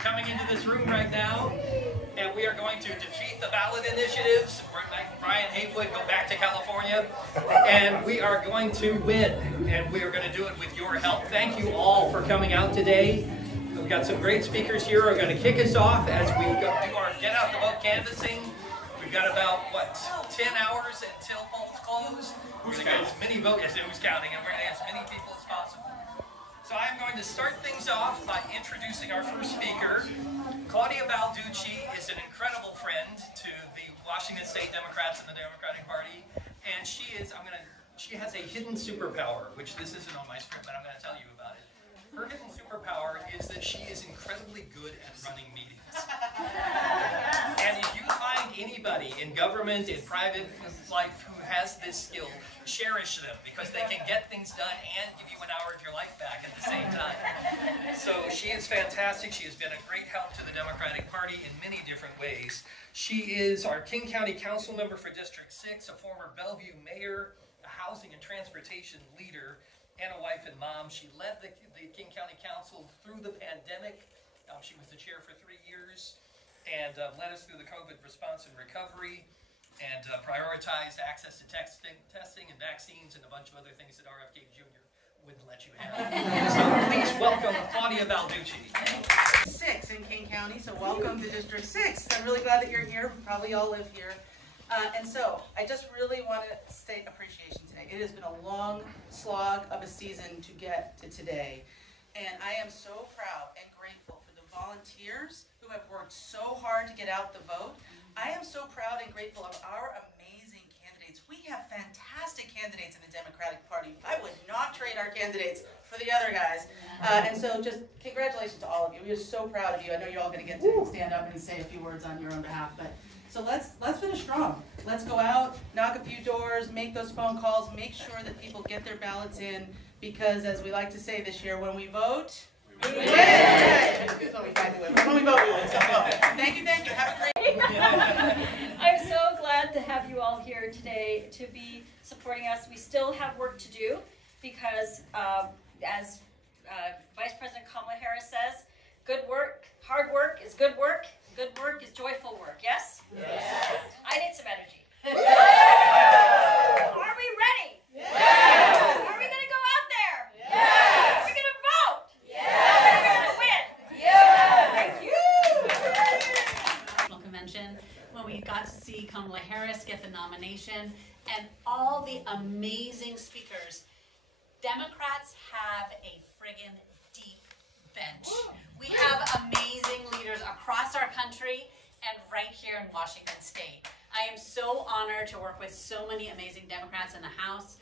coming into this room right now, and we are going to defeat the ballot initiatives. Brian Haywood, go back to California, and we are going to win, and we are going to do it with your help. Thank you all for coming out today. We've got some great speakers here who are going to kick us off as we do our Get Out the Vote canvassing. We've got about, what, 10 hours until polls close. We're going to get as many votes as who's counting, and we're going to get as many people as possible. So I'm going to start things off by introducing our first speaker. Claudia Balducci is an incredible friend to the Washington State Democrats and the Democratic Party, and she has a hidden superpower, which this isn't on my script, but I'm going to tell you about it. Her hidden superpower is that she is incredibly good at running meetings. And if you find anybody in government, in private life who has this skill, cherish them, because they can get things done and give you an hour of your life back at the same time. So she is fantastic. She has been a great help to the Democratic Party in many different ways. She is our King County Council member for District 6, a former Bellevue mayor, a housing and transportation leader, and a wife and mom. She led the King County Council through the pandemic. She was the chair for 3 years and led us through the COVID response and recovery, and prioritized access to testing and vaccines and a bunch of other things that RFK Jr. wouldn't let you have. So please welcome Claudia Balducci. 6 in King County, so welcome to District 6. I'm really glad that you're here. Probably all live here. And so I just really want to state appreciation today. It has been a long slog of a season to get to today. And I am so proud and grateful for the volunteers who have worked so hard to get out the vote. I am so proud and grateful of our amazing candidates. We have fantastic candidates in the Democratic Party. I would not trade our candidates for the other guys. And so just congratulations to all of you. We are so proud of you. I know you're all going to get to stand up and say a few words on your own behalf. But so let's finish strong. Let's go out, knock a few doors, make those phone calls, make sure that people get their ballots in, because as we like to say this year, when we vote, we win. When we vote, we win. So thank you. Have a great I'm so glad to have you all here today to be supporting us. We still have work to do because, as Vice President Kamala Harris says, good work, hard work is good work. Good work is joyful work. Yes? Yes. I need some energy. Are we ready? Yes. Are we going to go out there? Yes. Are we going to vote? Yes. Are we going to win? Yes. Thank you. National Convention, when we got to see Kamala Harris get the nomination and all the amazing speakers. Democrats have a friggin' deep bench. We have amazing leaders across our country and right here in Washington State. I am so honored to work with so many amazing Democrats in the House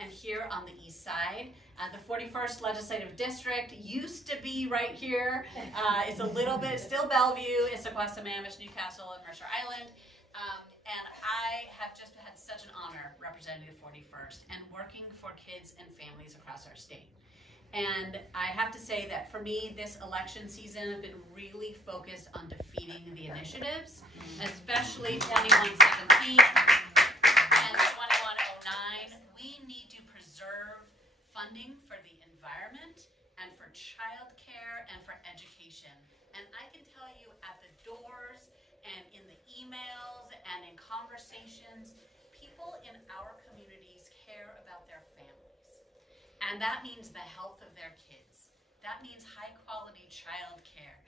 and here on the East Side. The 41st Legislative District used to be right here. It's a little bit, still Bellevue, Issaquah-Sammamish, Newcastle, and Mercer Island. And I have just had such an honor representing the 41st and working for kids and families across our state. And I have to say that for me, this election season has been really focused on defeating the initiatives, especially 2117 and 2109. We need to preserve funding for the environment and for childcare and for education. And I can tell you at the doors and in the emails and in conversations, people in our communities care about their families. And that means the health of their kids. That means high quality child care.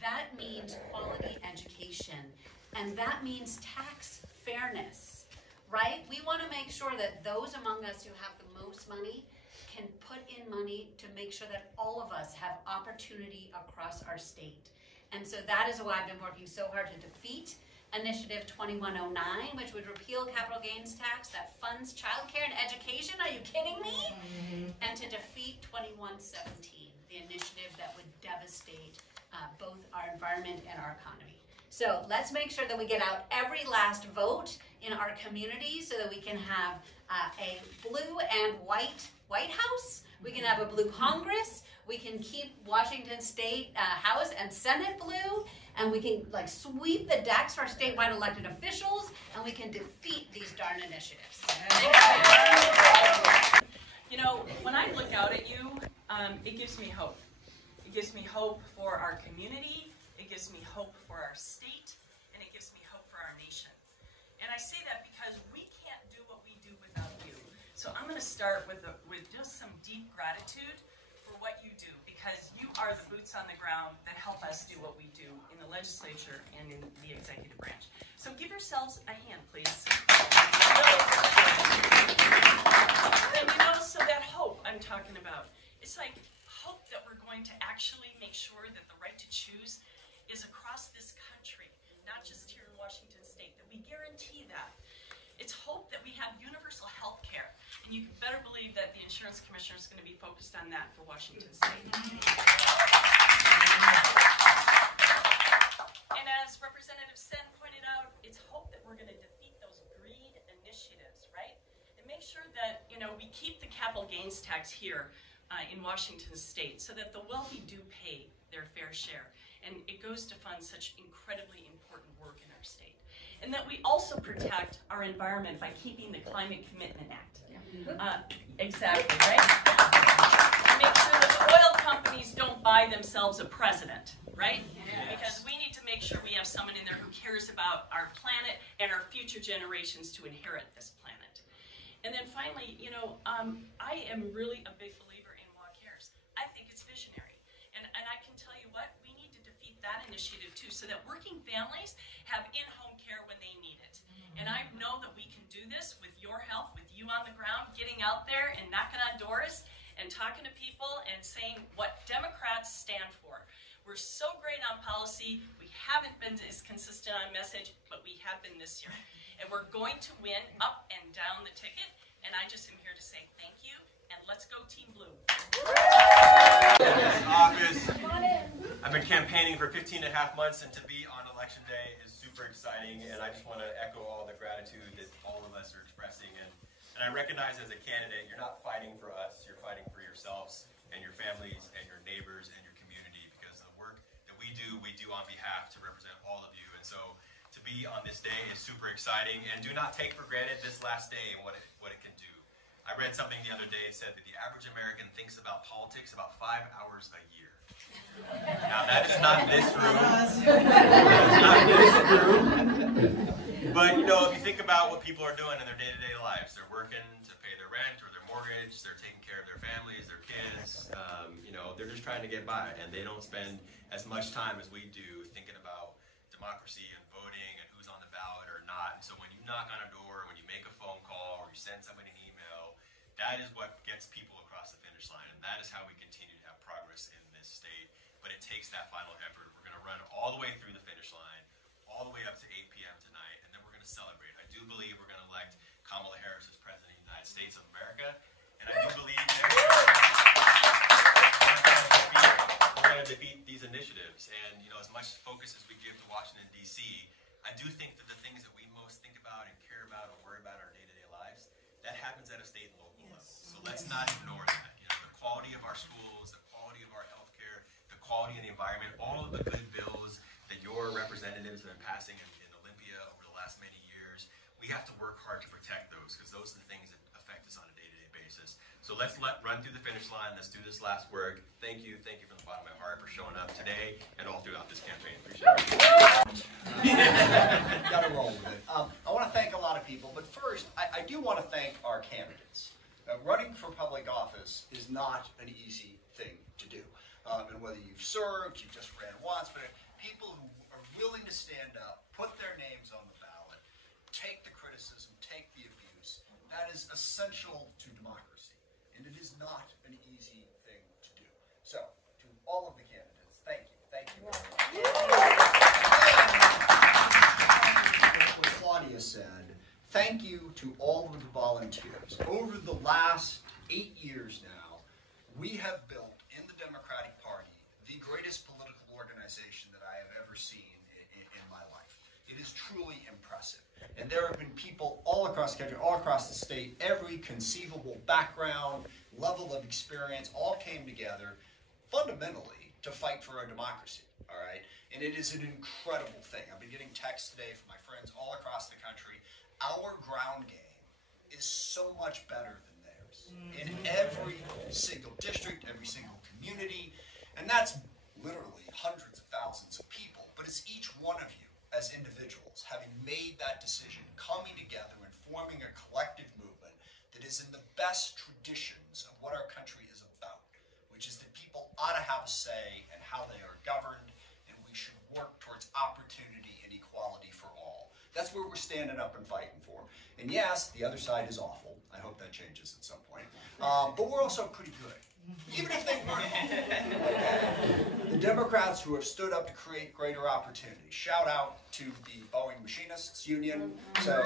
That means quality education. And that means tax fairness, right? We want to make sure that those among us who have the most money can put in money to make sure that all of us have opportunity across our state. And so that is why I've been working so hard to defeat Initiative 2109, which would repeal capital gains tax that funds childcare and education. Are you kidding me? And to defeat 2117, the initiative that would devastate both our environment and our economy. So let's make sure that we get out every last vote in our community so that we can have a blue and white White House. We can have a blue Congress. We can keep Washington State House and Senate blue, and we can sweep the decks for our statewide elected officials, and we can defeat these darn initiatives. You know, when I look out at you, it gives me hope. It gives me hope for our community. gives me hope for our state, and it gives me hope for our nation. And I say that because we can't do what we do without you. So I'm going to start with just some deep gratitude for what you do, because you are the boots on the ground that help us do what we do in the legislature and in the executive branch. So give yourselves a hand, please. And you know, so that hope I'm talking about, it's like hope that we're going to actually make sure that the right to choose is across this country, not just here in Washington State, that we guarantee that. It's hope that we have universal health care, and you can better believe that the insurance commissioner is going to be focused on that for Washington State. And as Representative Senn pointed out, it's hope that we're going to defeat those greed initiatives, right? And make sure that, you know, we keep the capital gains tax here in Washington State so that the wealthy do pay their fair share. And it goes to fund such incredibly important work in our state. And that we also protect our environment by keeping the Climate Commitment Act. Exactly, right? To make sure that the oil companies don't buy themselves a president, right? Yes. Because we need to make sure we have someone in there who cares about our planet and our future generations to inherit this planet. And then finally, you know, I am really a big believer in Walk Cares. I think it's visionary. And I can tell you what, we need to defeat that initiative too, so that working families have in-home care when they need it. And I know that we can do this with your help, with you on the ground, getting out there and knocking on doors and talking to people and saying what Democrats stand for. We're so great on policy. We haven't been as consistent on message, but we have been this year. And we're going to win up and down the ticket. And I just am here to say thank you, and let's go Team Blue. Office. I've been campaigning for 15 and a half months, and to be on election day is super exciting, and I just want to echo all the gratitude that all of us are expressing. And I recognize as a candidate, you're not fighting for us, you're fighting for yourselves and your families and your neighbors and your community, because the work that we do on behalf to represent all of you. And so to be on this day is super exciting, and do not take for granted this last day and what it can do. I read something the other day that said that the average American thinks about politics about 5 hours a year. Now that is not this room. But you know, if you think about what people are doing in their day-to-day lives, they're working to pay their rent or their mortgage, they're taking care of their families, their kids, you know, they're just trying to get by, and they don't spend as much time as we do thinking about democracy and voting and who's on the ballot or not. And so when you knock on a door, when you make a phone call, or you send somebody an email, that is what gets people across the finish line, and that is how we continue to have progress in this state. But it takes that final effort. We're going to run all the way through the finish line, all the way up to 8 p.m. tonight, and then we're going to celebrate. I do believe we're going to elect Kamala Harris as President of the United States of America, and I do believe that we're going to defeat these initiatives. And you know, as much focus as we give to Washington, D.C., I do think that the things that we most think about and care about or worry about in our day-to-day lives, that happens at a state and local level. So let's not ignore that. You know, the quality of our schools, the quality of our health care, the quality of the environment, all of the good bills that your representatives have been passing in Olympia over the last many years, we have to work hard to protect those, because those are the things that affect us on a day-to-day basis. So let's run through the finish line. Let's do this last work. Thank you from the bottom of my heart for showing up today and all throughout this campaign. Appreciate it. Got to roll with it. I want to thank a lot of people, but first, I do want to thank our candidates. Running for public office is not an easy thing to do. And whether you've served, you just ran once, but people who are willing to stand up, put their names on the ballot, take the criticism, take the abuse, that is essential to democracy. And it is not an easy thing to do. So, to all of the candidates, thank you. Thank you. What Claudia said, thank you to all of the volunteers. Over the last 8 years now, we have built in the Democratic Party the greatest political organization that I have ever seen in my life. It is truly impressive. And there have been people all across the country, all across the state, every conceivable background, level of experience, all came together fundamentally to fight for our democracy, all right? And it is an incredible thing. I've been getting texts today from my friends all across the country. Our ground game is so much better than theirs in every single district, every single community, and that's literally hundreds of thousands of people as individuals, having made that decision, coming together and forming a collective movement that is in the best traditions of what our country is about, which is that people ought to have a say in how they are governed, and we should work towards opportunity and equality for all. That's where we're standing up and fighting for. And yes, the other side is awful. I hope that changes at some point. But we're also pretty good. Even if they weren't. The Democrats who have stood up to create greater opportunity. Shout out to the Boeing Machinists Union. So,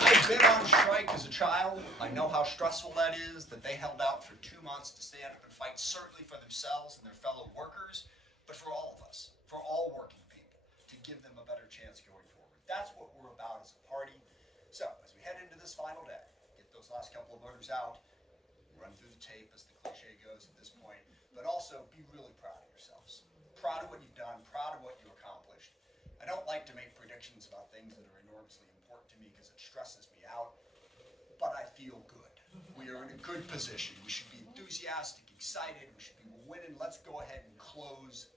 I've been on strike as a child. I know how stressful that is, that they held out for 2 months to stand up and fight, certainly for themselves and their fellow workers, but for all of us, for all working people, to give them a better chance going forward. That's what we're about as a party. So, as we head into this final day, get those last couple of voters out, run through the tape, as the cliche goes at this point, but also be really proud of yourselves. Proud of what you've done, proud of what you accomplished. I don't like to make predictions about things that are enormously important to me because it stresses me out, but I feel good. We are in a good position. We should be enthusiastic, excited. We should be winning. Let's go ahead and close